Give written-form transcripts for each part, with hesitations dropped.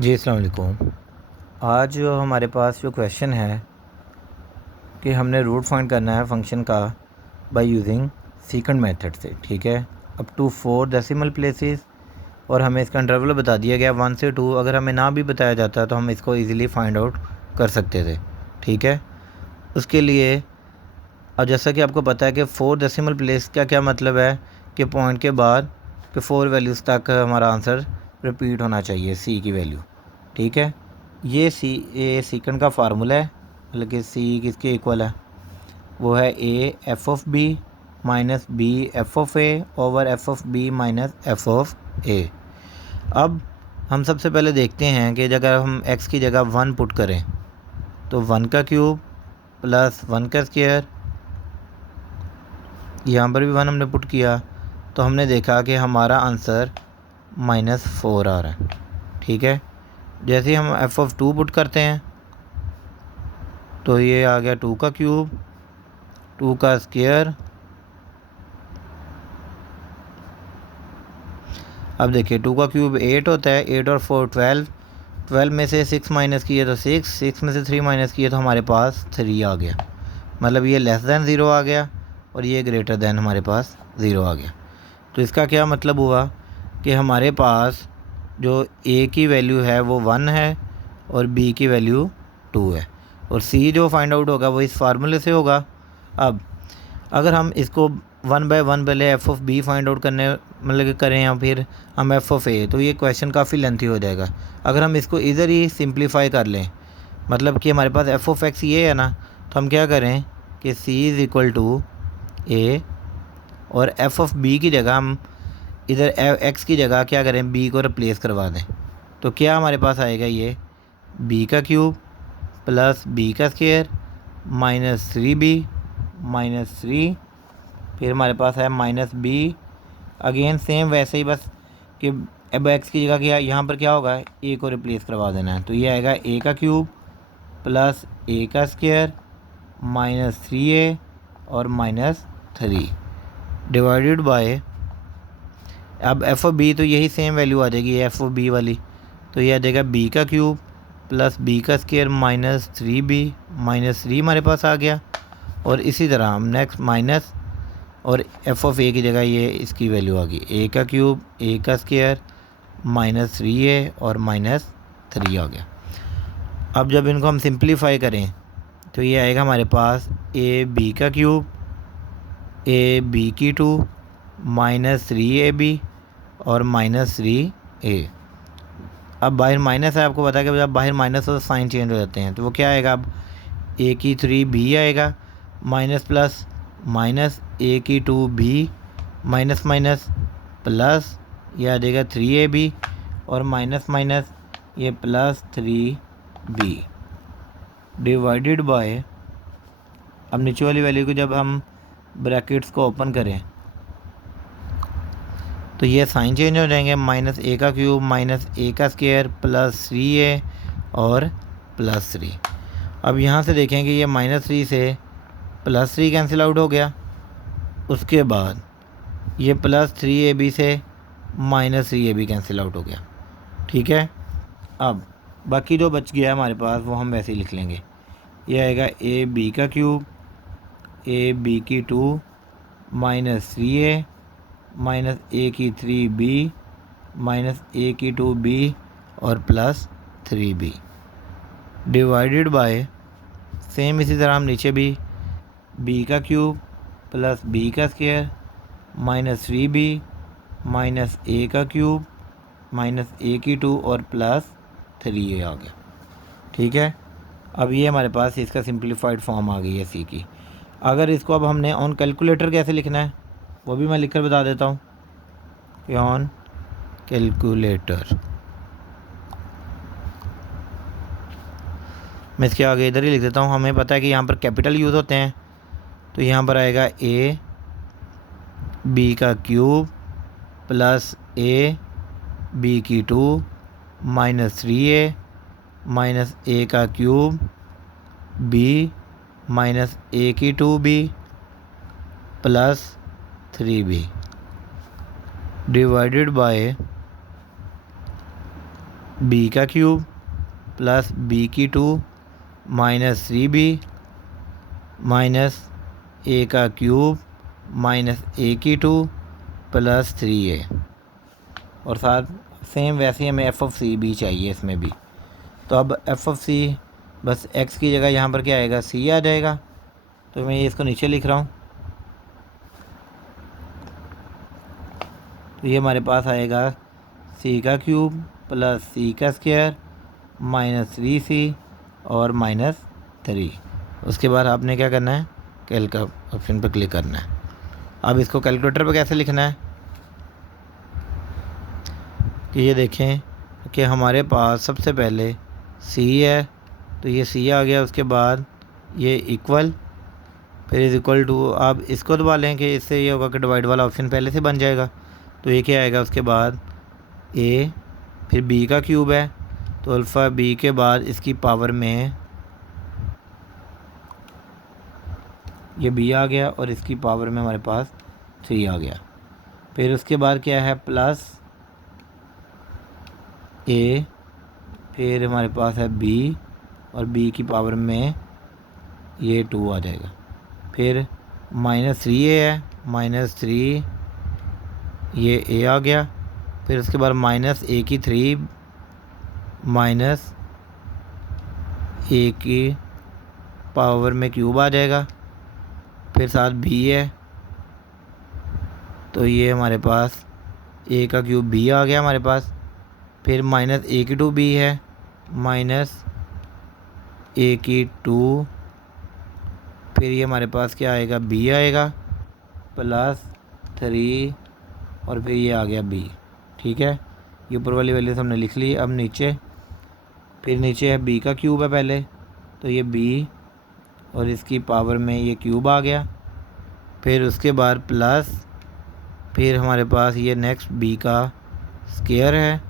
जी अस्सलाम वालेकुम। आज जो हमारे पास जो क्वेश्चन है कि हमने रूट फाइंड करना है फंक्शन का बाय यूजिंग सीकेंड मेथड से, ठीक है, अप टू 4 डेसिमल प्लेसेस। और हमें इसका इंटरवल बता दिया गया 1 से 2। अगर हमें ना भी बताया जाता तो हम इसको इजीली फाइंड आउट कर सकते थे, ठीक है। उसके लिए अब जैसा कि आपको पता है कि 4 डेसिमल प्लेस का क्या मतलब है कि पॉइंट के बाद कि 4 वैल्यूज़ तक हमारा आंसर रिपीट होना चाहिए सी की वैल्यू, ठीक है। ये सीकेंड का फार्मूला है, मतलब कि सी किसके इक्वल है, वो है a f of b minus b f of a over f of b minus f of a. अब हम सबसे पहले देखते हैं कि अगर हम एक्स की जगह 1 पुट करें तो 1 का क्यूब प्लस 1 का स्क्वायर, यहाँ पर भी 1 हमने पुट किया तो हमने देखा कि हमारा आंसर -4 आ रहा है, ठीक है। जैसे ही हम एफ ऑफ 2 पुट करते हैं तो ये आ गया 2 का क्यूब 2 का स्क्वायर। अब देखिए 2 का क्यूब 8 होता है, 8 और 4 12, 12 में से 6 माइनस किए तो 6, 6 में से 3 माइनस किए तो हमारे पास 3 आ गया। मतलब ये लेस दैन 0 आ गया और ये ग्रेटर दैन हमारे पास 0 आ गया। तो इसका क्या मतलब हुआ कि हमारे पास जो ए की वैल्यू है वो 1 है और बी की वैल्यू 2 है, और सी जो फाइंड आउट होगा वो इस फार्मूले से होगा। अब अगर हम इसको 1 बाय 1 पहले F of B find out करने मतलब कि करें या फिर हम एफ ऑफ ए, तो ये क्वेश्चन काफ़ी लेंथी हो जाएगा। अगर हम इसको इधर ही सिंप्लीफाई कर लें, मतलब कि हमारे पास एफ ऑफ एक्स ये है ना, तो हम क्या करें कि सी इज़ इक्वल टू ए और एफ ऑफ बी की जगह हम इधर एक्स की जगह क्या करें, बी को रिप्लेस करवा दें। तो क्या हमारे पास आएगा, ये बी का क्यूब प्लस बी का स्क्वायर माइनस 3b माइनस 3, फिर हमारे पास है माइनस बी अगेन सेम वैसे ही, बस कि अब एक्स की जगह क्या यहाँ पर क्या होगा, ए को रिप्लेस करवा देना है। तो ये आएगा ए का क्यूब प्लस ए का स्क्वायर माइनस 3a और माइनस 3 डिवाइडेड बाय, अब एफ ऑफ बी तो यही सेम वैल्यू आ जाएगी एफ ऑफ बी वाली, तो ये आ जाएगा बी का क्यूब प्लस बी का स्क्वायर माइनस 3b माइनस 3 हमारे पास आ गया। और इसी तरह हम नेक्स्ट माइनस, और एफ ऑफ ए की जगह ये इसकी वैल्यू आ गई ए का क्यूब ए का स्क्वायर माइनस 3a और माइनस 3 आ गया। अब जब इनको हम सिंप्लीफाई करें तो ये आएगा हमारे पास ए बी का क्यूब ए बी की 2 माइनस 3ab और माइनस 3a। अब बाहर माइनस है, आपको पता है कि जब बाहर माइनस हो तो साइन चेंज हो जाते हैं, तो वो क्या आएगा, अब ए की 3b आएगा माइनस प्लस माइनस ए की 2b माइनस माइनस प्लस ये आ जाएगा 3ab और माइनस माइनस ये प्लस 3b डिवाइडेड बाय, अब नीचे वाली वैल्यू को जब हम ब्रैकेट्स को ओपन करें तो ये साइन चेंज हो जाएंगे, माइनस ए का क्यूब माइनस ए का स्क्वायर प्लस 3a और प्लस 3। अब यहाँ से देखें कि ये माइनस 3 से प्लस 3 कैंसिल आउट हो गया, उसके बाद ये प्लस 3ab से माइनस 3ab कैंसिल आउट हो गया, ठीक है। अब बाकी जो बच गया हमारे पास वो हम वैसे ही लिख लेंगे। ये आएगा ए बी का क्यूब ए बी की 2 माइनस 3a माइनस ए की 3b माइनस ए की 2b और plus 3b divided bye, same इसी तरह हम नीचे भी b का क्यूब प्लस b का स्क्वायर माइनस 3b माइनस ए का क्यूब माइनस ए की 2 और प्लस 3a आ गया, ठीक है। अब ये हमारे पास इसका सिंप्लीफाइड फॉर्म आ गई है सी की। अगर इसको अब हमने ऑन कैलकुलेटर कैसे लिखना है वो भी मैं लिखकर बता देता हूँ कि ऑन कैलकुलेटर, मैं इसके आगे इधर ही लिख देता हूँ। हमें पता है कि यहाँ पर कैपिटल यूज़ होते हैं, तो यहाँ पर आएगा ए बी का क्यूब प्लस ए बी की 2 माइनस 3a माइनस ए का क्यूब बी माइनस ए की 2b plus 3b divided by B का क्यूब प्लस बी की 2 माइनस 3b माइनस ए का क्यूब माइनस ए की 2 प्लस 3a। और साथ सेम वैसे ही हमें एफ ऑफ सी भी चाहिए इसमें भी। तो अब एफ ऑफ सी बस एक्स की जगह यहाँ पर क्या आएगा, सी आ जाएगा। तो मैं ये इसको नीचे लिख रहा हूँ। तो ये हमारे पास आएगा सी का क्यूब प्लस सी का स्क्वायर माइनस 3c और माइनस 3। उसके बाद आपने क्या करना है, कैलक ऑप्शन पर क्लिक करना है। अब इसको कैलकुलेटर पर कैसे लिखना है कि ये देखें कि हमारे पास सबसे पहले c है, तो ये c आ गया। उसके बाद ये इक्वल, फिर इज़ इक्वल टू, आप इसको दबा लें कि इससे ये होगा कि डिवाइड वाला ऑप्शन पहले से बन जाएगा। तो ये क्या आएगा, उसके बाद a, फिर b का क्यूब है तो अल्फ़ा b के बाद इसकी पावर में ये b आ गया और इसकी पावर में हमारे पास 3 आ गया। फिर उसके बाद क्या है, प्लस a, फिर हमारे पास है b और b की पावर में ये 2 आ जाएगा। फिर माइनस 3a है, माइनस 3 ये a आ गया। फिर उसके बाद माइनस a की 3 माइनस a की पावर में क्यूब आ जाएगा। फिर साथ b है तो ये हमारे पास a का क्यूब b आ गया हमारे पास। फिर माइनस a की 2b है, माइनस a की 2, फिर ये हमारे पास क्या आएगा, b आएगा प्लस 3 और फिर ये आ गया b। ठीक है, ये ऊपर वाली वैल्यूज हमने लिख ली। अब नीचे, फिर नीचे है b का क्यूब है पहले, तो ये b और इसकी पावर में ये क्यूब आ गया। फिर उसके बाद प्लस, फिर हमारे पास ये नेक्स्ट b का स्क्वायर है,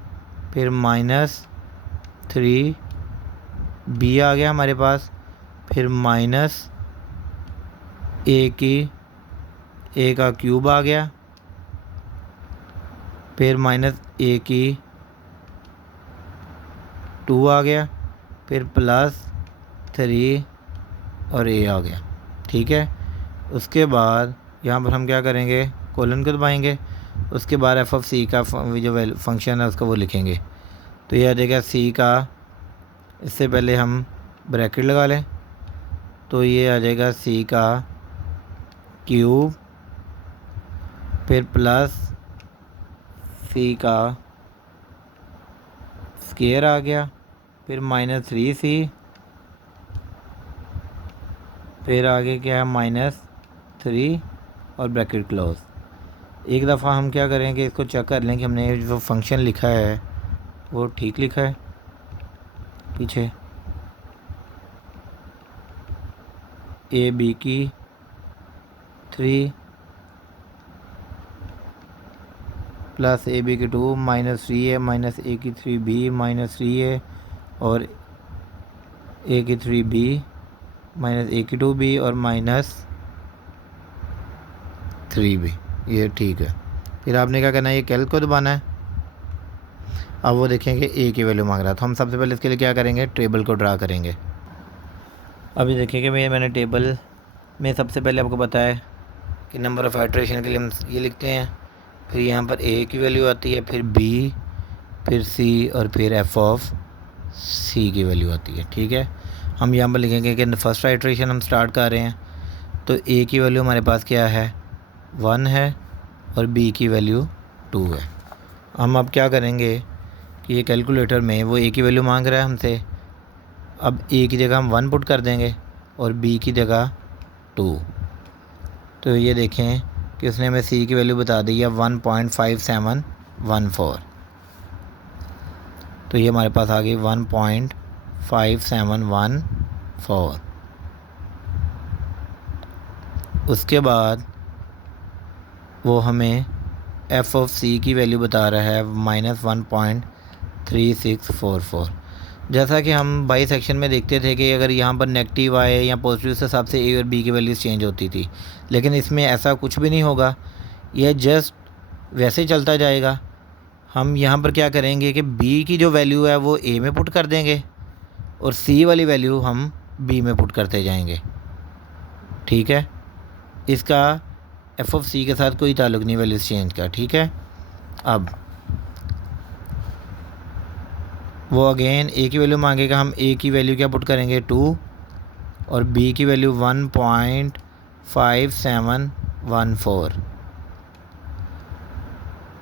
फिर माइनस 3b आ गया हमारे पास। फिर माइनस a का क्यूब आ गया, फिर माइनस a की 2 आ गया, फिर प्लस 3 और a आ गया। ठीक है, उसके बाद यहाँ पर हम क्या करेंगे, कोलन को दबाएंगे। उसके बाद एफ ऑफ सी का जो फंक्शन है उसका वो लिखेंगे। तो ये आ जाएगा सी का, इससे पहले हम ब्रैकेट लगा लें, तो ये आ जाएगा सी का क्यूब, फिर प्लस सी का स्क्वायर आ गया, फिर माइनस 3c, फिर आगे क्या है माइनस 3 और ब्रैकेट क्लोज। एक दफ़ा हम क्या करेंगे, इसको चेक कर लें कि हमने जो फंक्शन लिखा है वो ठीक लिखा है। पीछे ए बी की 3 प्लस ए बी की 2 माइनस 3a माइनस ए की 3b माइनस 3a और ए की 3b माइनस ए की 2b और माइनस 3b, ये ठीक है। फिर आपने क्या करना है, ये कैलक को दबाना है। अब वो देखेंगे ए की वैल्यू मांग रहा है, तो हम सबसे पहले इसके लिए क्या करेंगे, टेबल को ड्रा करेंगे। अभी देखिए मैंने टेबल में सबसे पहले आपको बताया कि नंबर ऑफ़ आइट्रेशन के लिए हम ये लिखते हैं, फिर यहाँ पर ए की वैल्यू आती है, फिर बी, फिर सी और फिर एफ ऑफ सी की वैल्यू आती है। ठीक है, हम यहाँ पर लिखेंगे कि फर्स्ट आइट्रेशन हम स्टार्ट कर रहे हैं, तो ए की वैल्यू हमारे पास क्या है, 1 है और बी की वैल्यू 2 है। हम अब क्या करेंगे कि ये कैलकुलेटर में वो ए की वैल्यू मांग रहा है हमसे, अब ए की जगह हम 1 पुट कर देंगे और बी की जगह 2। तो ये देखें कि उसने हमें सी की वैल्यू बता दी है 1.5714। तो ये हमारे पास आ गई 1.5714। उसके बाद वो हमें एफ ऑफ सी की वैल्यू बता रहा है -1.3644। जैसा कि हम बाई सेक्शन में देखते थे कि अगर यहाँ पर नेगेटिव आए या पॉजिटिव से हिसाब से ए और बी की वैल्यूज़ चेंज होती थी, लेकिन इसमें ऐसा कुछ भी नहीं होगा, यह जस्ट वैसे चलता जाएगा। हम यहाँ पर क्या करेंगे कि बी की जो वैल्यू है वो ए में पुट कर देंगे और सी वाली वैल्यू हम बी में पुट करते जाएंगे। ठीक है, इसका एफ ऑफ सी के साथ कोई ताल्लुक़ नहीं वैल्यूज़ चेंज का। ठीक है, अब वो अगेन ए की वैल्यू मांगेगा, हम ए की वैल्यू क्या पुट करेंगे 2 और बी की वैल्यू 1.5714।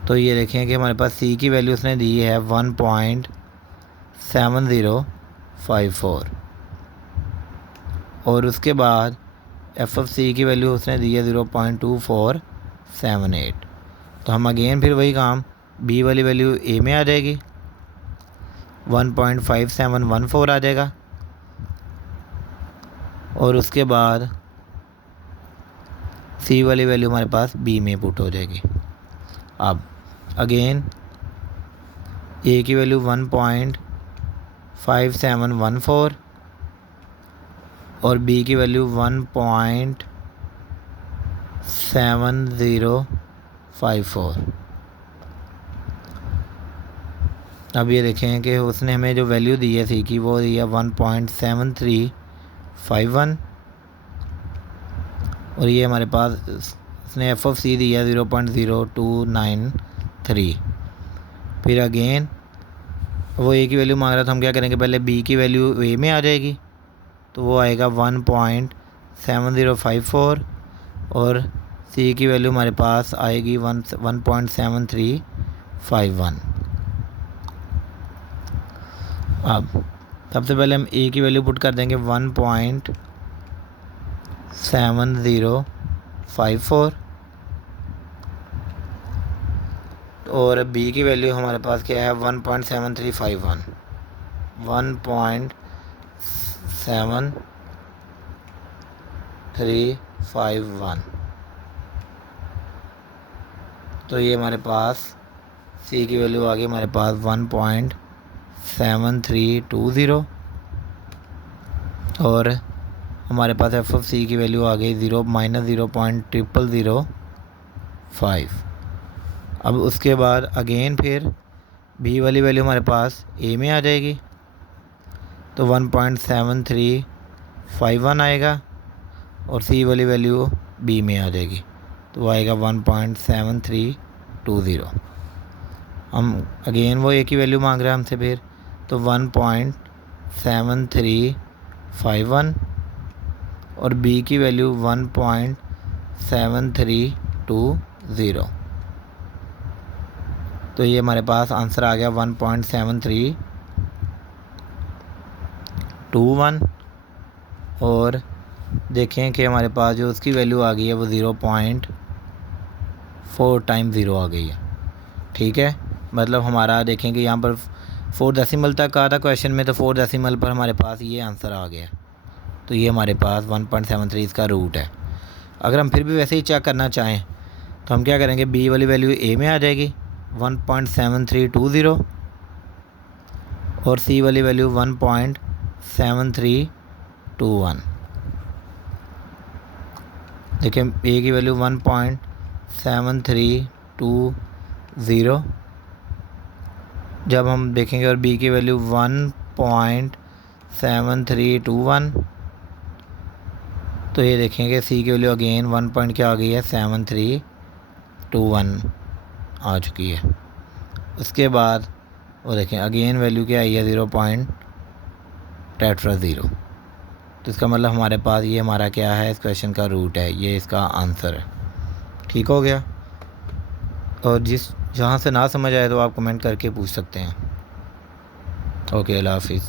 तो ये देखें कि हमारे पास सी की वैल्यू उसने दी है 1.7054 और उसके बाद एफ ऑफ सी की वैल्यू उसने दी है 0.2478। तो हम अगेन फिर वही काम, बी वाली वैल्यू ए में आ जाएगी 1.5714 आ जाएगा और उसके बाद सी वाली वैल्यू हमारे पास बी में पुट हो जाएगी। अब अगेन ए की वैल्यू 1.5714 और बी की वैल्यू 1.7054। अब ये देखें कि उसने हमें जो वैल्यू दी है सी की वो दी है 1.7351 और ये हमारे पास उसने एफ ऑफ सी दिया 0.0293। फिर अगेन वो ए की वैल्यू मांग रहा था, हम क्या करेंगे, पहले बी की वैल्यू ए में आ जाएगी तो वो आएगा 1.7054 और सी की वैल्यू हमारे पास आएगी 1.7351। अब सबसे पहले हम ए की वैल्यू पुट कर देंगे 1.7054 और बी की वैल्यू हमारे पास क्या है 1.7351 1.7351। तो ये हमारे पास सी की वैल्यू आ गई हमारे पास 1.7320 और हमारे पास एफ ऑफ सी की वैल्यू आ गई -0.0005। अब उसके बाद अगेन फिर बी वाली वैल्यू हमारे पास ए में आ जाएगी तो 1.7351 आएगा और सी वाली वैल्यू बी में आ जाएगी तो वो आएगा 1.7320। हम अगेन वो ए की वैल्यू मांग रहे हैं हमसे फिर तो 1.7351 और बी की वैल्यू 1.7320। तो ये हमारे पास आंसर आ गया 1.7321 और देखें कि हमारे पास जो उसकी वैल्यू आ गई है वो 0.4 टाइम 0 आ गई है। ठीक है, मतलब हमारा देखें कि यहाँ पर 4 डेसिमल तक आ था क्वेश्चन में, तो 4 डेसिमल पर हमारे पास ये आंसर आ गया। तो ये हमारे पास 1.73 इसका रूट है। अगर हम फिर भी वैसे ही चेक करना चाहें तो हम क्या करेंगे, बी वाली वैल्यू ए में आ जाएगी 1.7320 और सी वाली वैल्यू 1.7321। देखिए ए की वैल्यू 1.7320 जब हम देखेंगे और बी की वैल्यू 1.7321 तो ये देखेंगे सी की वैल्यू अगेन 1 पॉइंट क्या आ गई है 7321 आ चुकी है। उसके बाद वो देखें अगेन वैल्यू क्या आई है 0.0। तो इसका मतलब हमारे पास ये हमारा क्या है, इस क्वेश्चन का रूट है, ये इसका आंसर है। ठीक हो गया। और जहाँ से ना समझ आए तो आप कमेंट करके पूछ सकते हैं। ओके, अल्लाह हाफिज़।